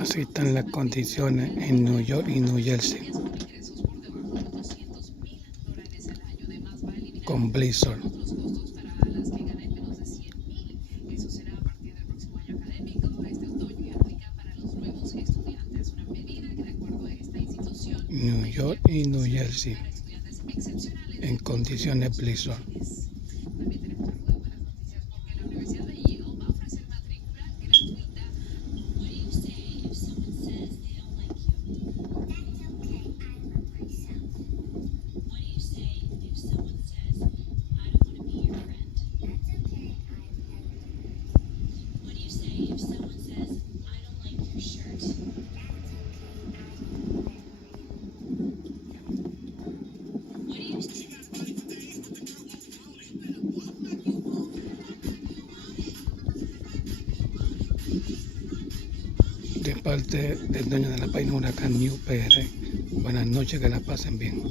Así están las condiciones en New York y New Jersey con blizzard. New York y New Jersey en condiciones blizzard. De parte del dueño de la página Huracán New PR. Buenas noches, que la pasen bien.